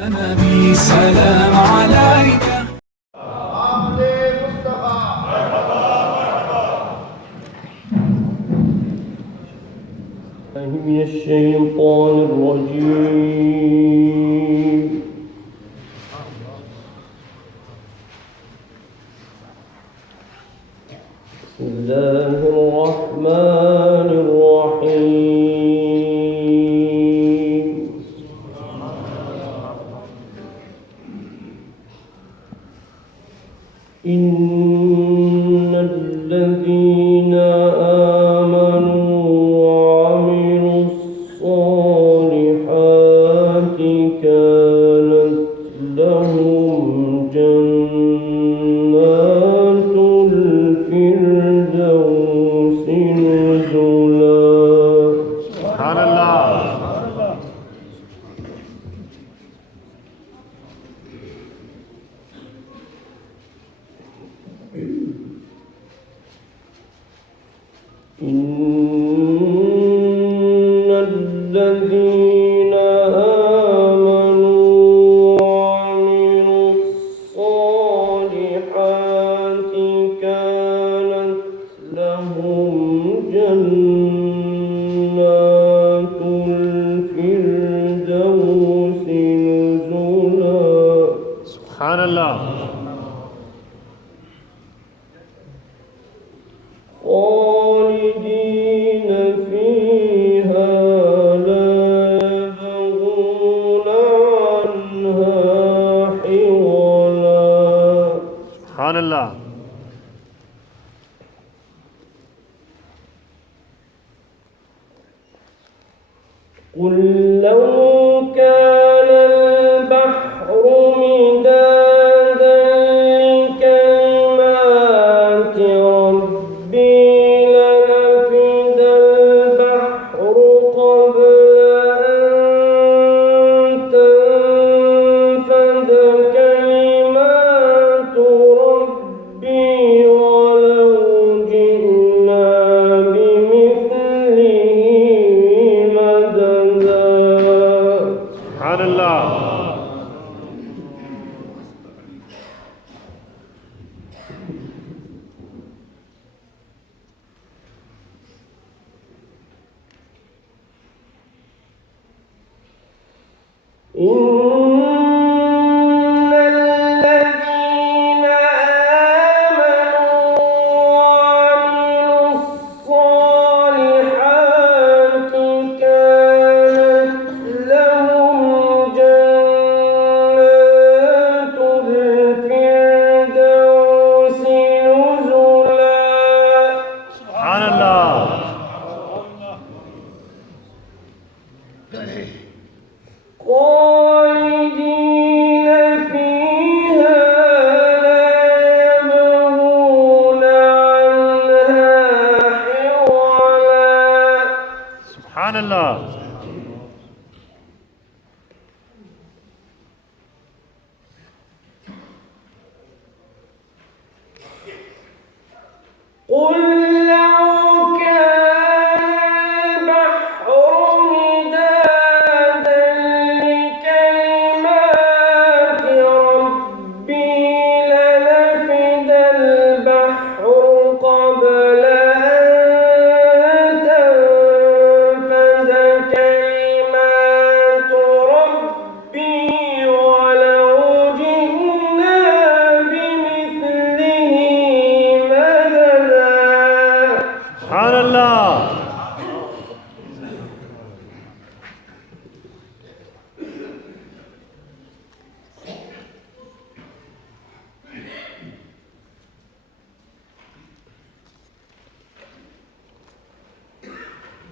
نبي سلام عليك. من الشيطان الرجيم. بسم الله الرحمن الرحيم. إن الذين آمنوا وعملوا الصالحات كانت لهم جنات الفردوس نزلا. سبحان الله. إن الذين آمنوا وعملوا الصالحات كانت لهم جنات الفردوس نزلا. سبحان الله. خالدين فيها لا يبغون عنها حولا. سبحان الله. قل لو كان البحر مدادا لكلمات ربي لنفد البحر قبل أن تنفد كلمات ربي ولو جئنا بمثله مددا. سبحان الله. إن الذين آمنوا وعملوا الصالحات كانت لهم جنات الفردوس نزلا. سبحان الله. خالدين فيها لا يبغون عنها حولا. سبحان الله. قل لو كان البحر مدادا لكلمات ربي لنفد البحر قبل أن تنفد كلمات ربي ولو جئنا بمثله مددا. سبحان الله.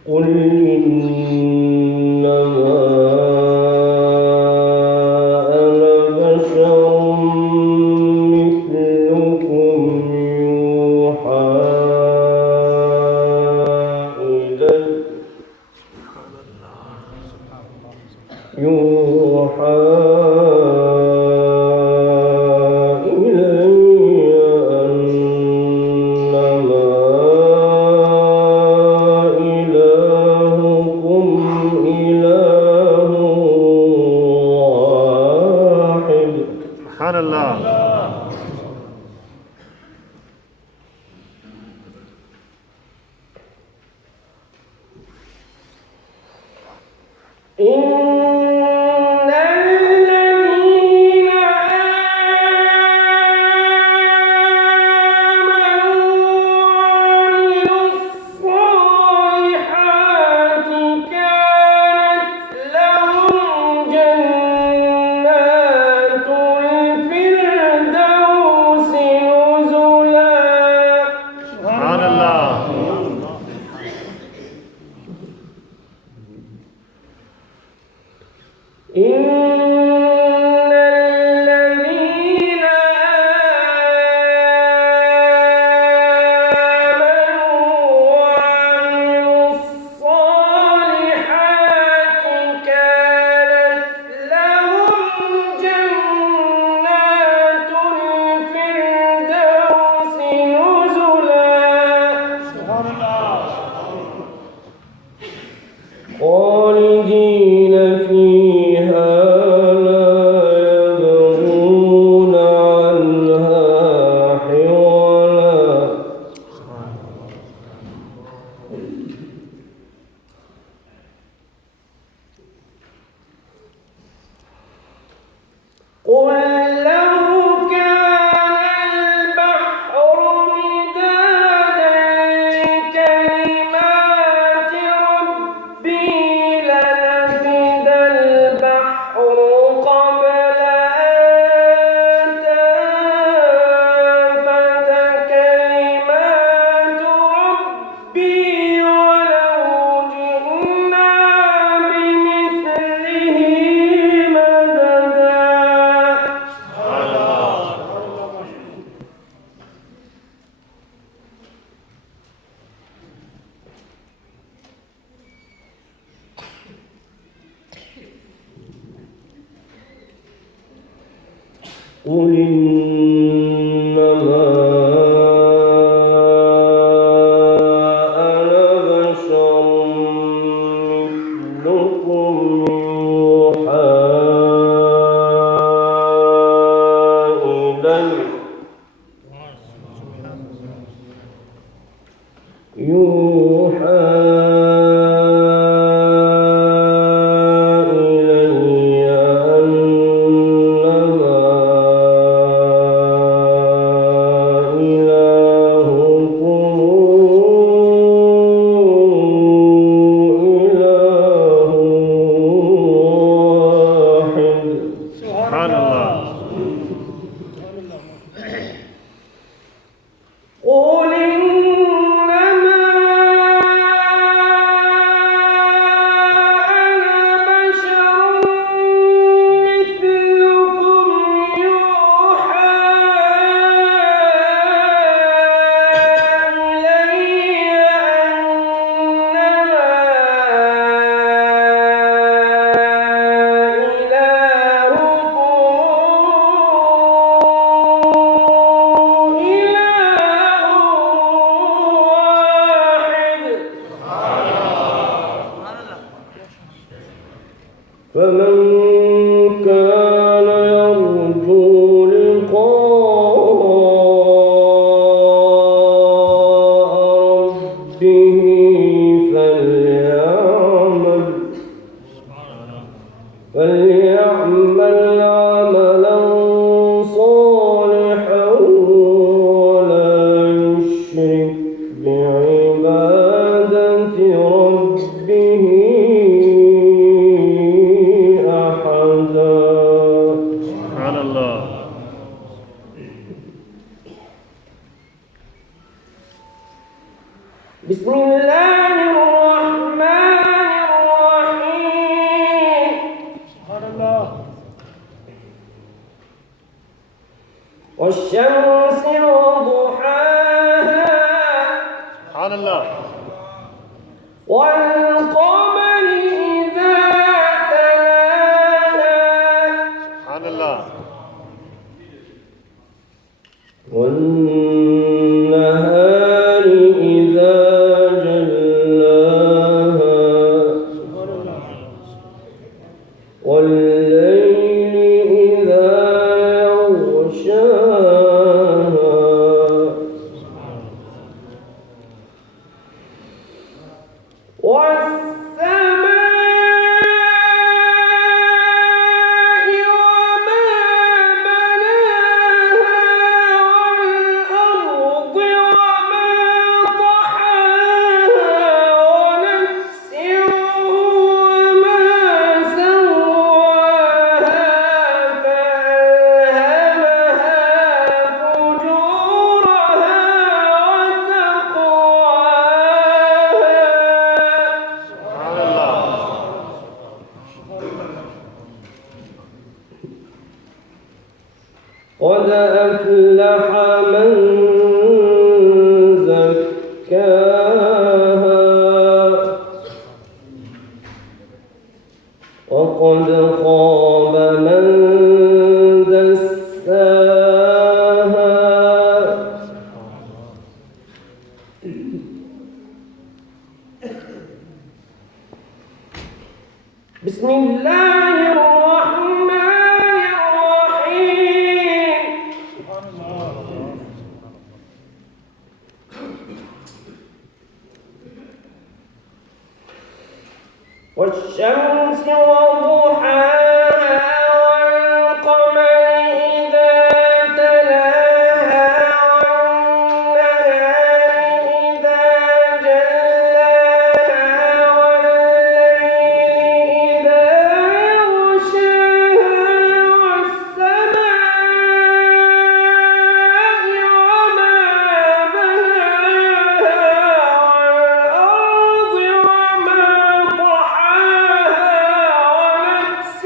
قل إنما أنا بشر مثلكم يوحى إلي أنما إلهكم سبحان الله. إن الذين آمنوا وعملوا الصالحات كانت لهم جنات الفردوس نزلا. سبحان الله. إن الذين آمنوا وعملوا الصالحات كانت لهم جنات الفردوس نزلا خالدين فيها لا يبغون عنها حولا. قل لو كان البحر مدادا لكلمات ربي لنفد البحر قبل أن تنفد كلمات ربي ولو جئنا بمثله مددا. قل إنما أنا بشر مثلكم يوحى إلي أنما فمن كان يرجو لقاء ربه فليعمل عملا صالحا ولا يشرك بعبادة ربه أحدا. سبحان الله. بسم الله الرحمن الرحيم. سبحان الله. والشمس وضحاها سبحان الله. والقمر إذا تلاها سبحان الله. والنهار إذا جلاها والليل إذا يغشاها قد أفلح من زكاها وقد خاب من دساها بسم الله الرحمن الرحيم والشمس وضحاها والقمر إذا تلاها والنهار إذا جلاها والليل إذا يغشاها والسماء وما بناها والأرض وما طحاها ونفس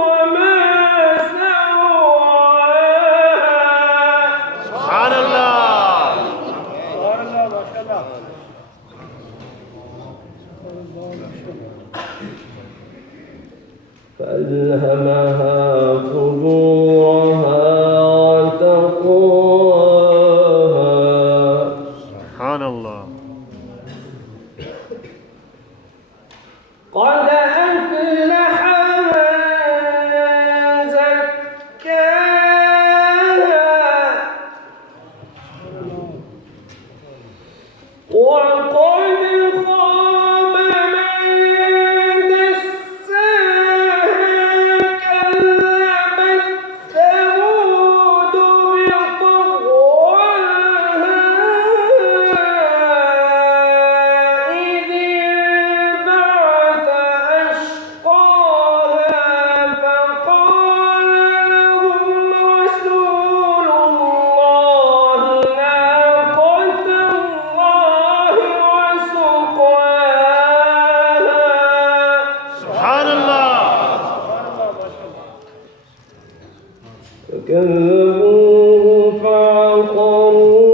وما سواها سبحان الله. فألهمها فجورها وتقواها سبحان الله. قد أفلح من زكاها وقد خاب من دساها كذبت ثمود بطغواها إذ انبعث أشقاها فقال لهم رسول الله ناقة الله وسقياها سبحان الله. فكذبوه فعقروها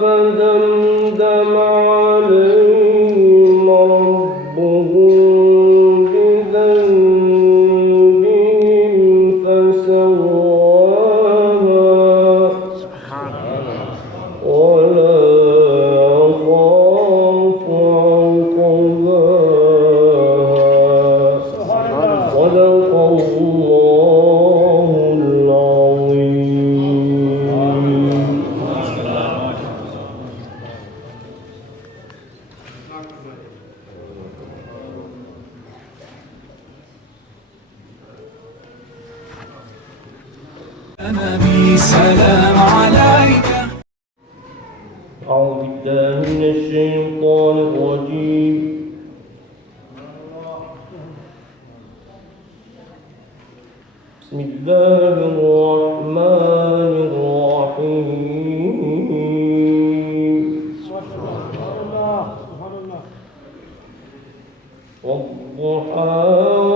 فدمدم عليهم ربهم بذنبهم فسواها سبحان الله. ولا يخاف عقباها صدق الله العظيم. أمامي سلام عليك. أعوذ بالله من الشيطان الرجيم. بسم الله الرحمن الرحيم. والضحى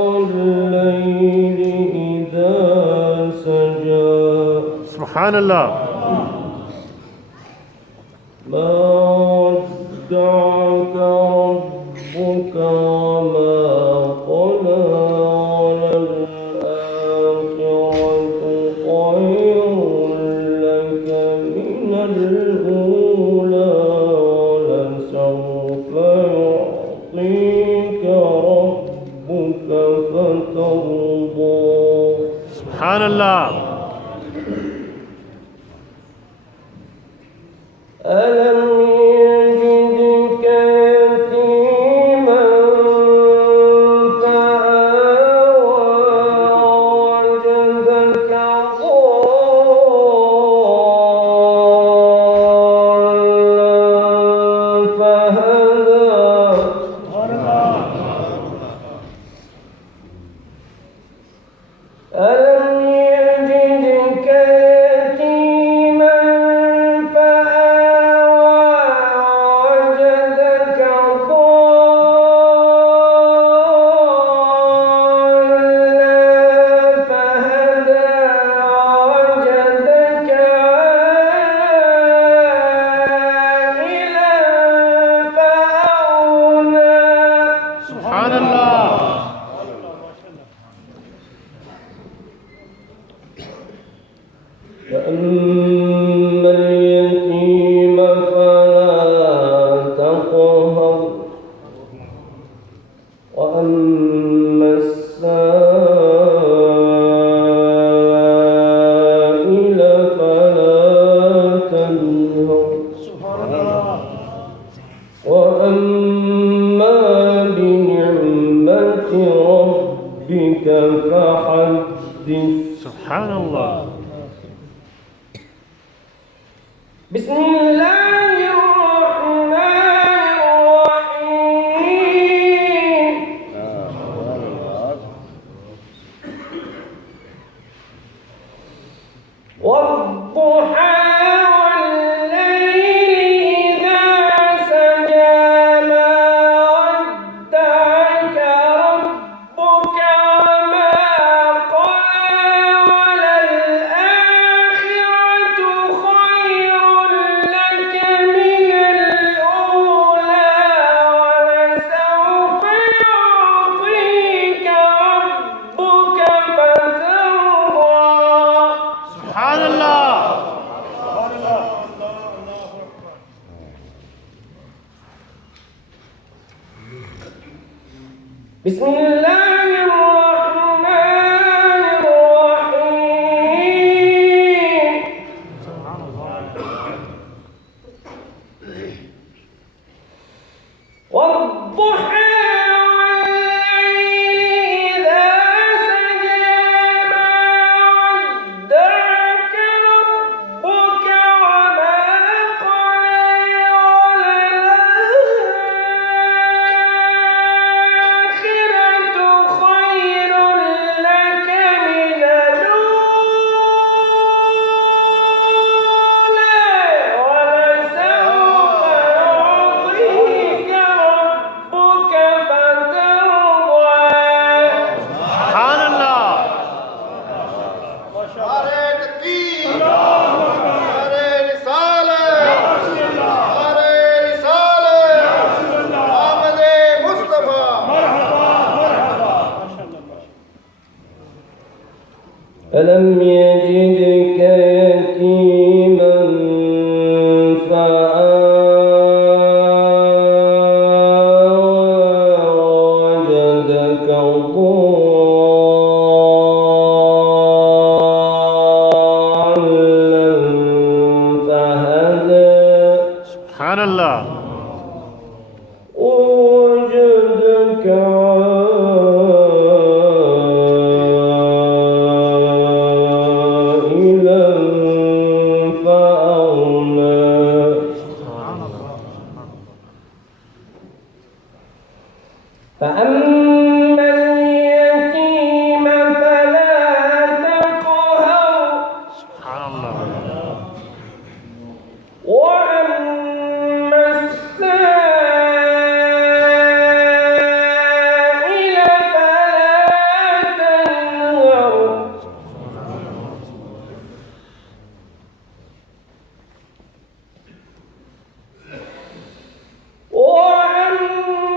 والليل إذا سجى سبحان الله. ما ودعك ربك وما قلى وللآخرة خير لك من الأولى ولسوف يعطيك ربك فترضى. سبحان الله. ألم يجدك يتيما فآوى ووجدك ضالا فهدى ألم يجدك يتيما فآوى ووجدك ضالا فهدى فأما اليتيم فلا تقهر وأما السائل فلا تنهر وأما بنعمة ربك فحدث. سبحان الله. بسم الله الرحمن الرحيم. والضحى والليل إذا سجى ما ودعك ربك وما قلى وللآخرة خير لك من الأولى ولسوف يعطيك ربك فترضى. سبحان الله. بسم الله الرحمن الرحيم. والضحى والليل إذا سجى ما ودعك ربك وما قلى وللآخرة خير لك من الأولى ولسوف يعطيك ربك فترضى. سبحان الله. نعرہ تکبیر، نعرہ رسالت، نعرہ رسالت، آمد مصطفیٰ. ألم يجدك يتيما فآوى ووجدك ضالا فهدى سبحان الله. ووجدك عائلا فأغنى. فأما اليتيم فلا تقهر سبحان الله. وأما السائل فلا تنهر وأما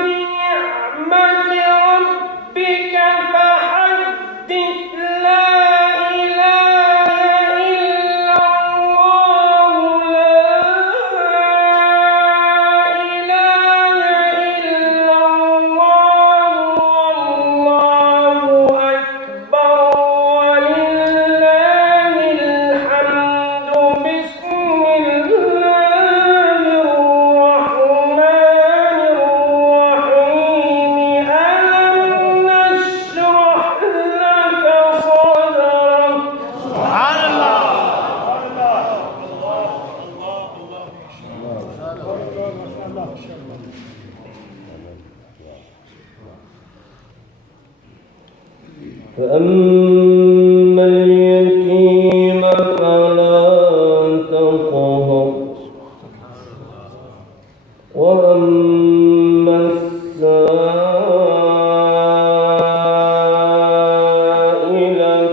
بنعمة ربك فحدث. لا إله إلا الله، لا إله إلا الله، والله أكبر ولله الحمد. بسم الله الرحمن الرحيم. ألم نشرح لك صدرك. سبحان الله. فأما اليتيم فلا تقهر وأما السائل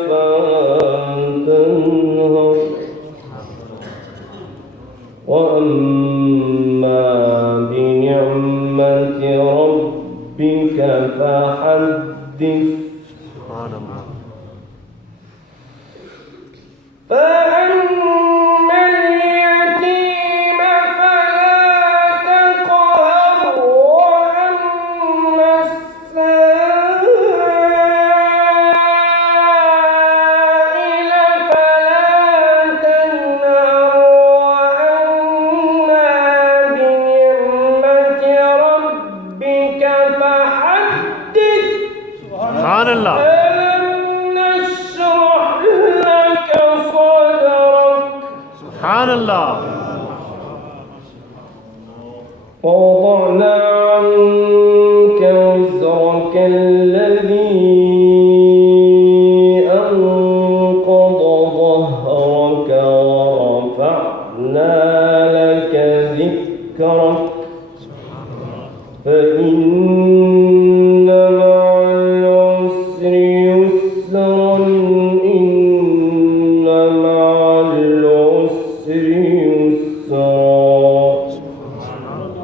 فلا تنهر وأما بنعمة ربك فحدث. سبحان الله. الله ألم نشرح لك صدرك سبحان الله ووضعنا عنك وزرك الذي أنقض ظهرك ورفعنا لك ذكرك فإن مع العسر يسرا إن مع العسر يسرا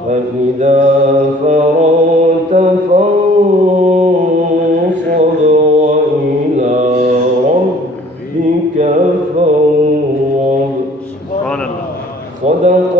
فإذا فرغت فانصب وإلى ربك فارغب سبحان الله صدق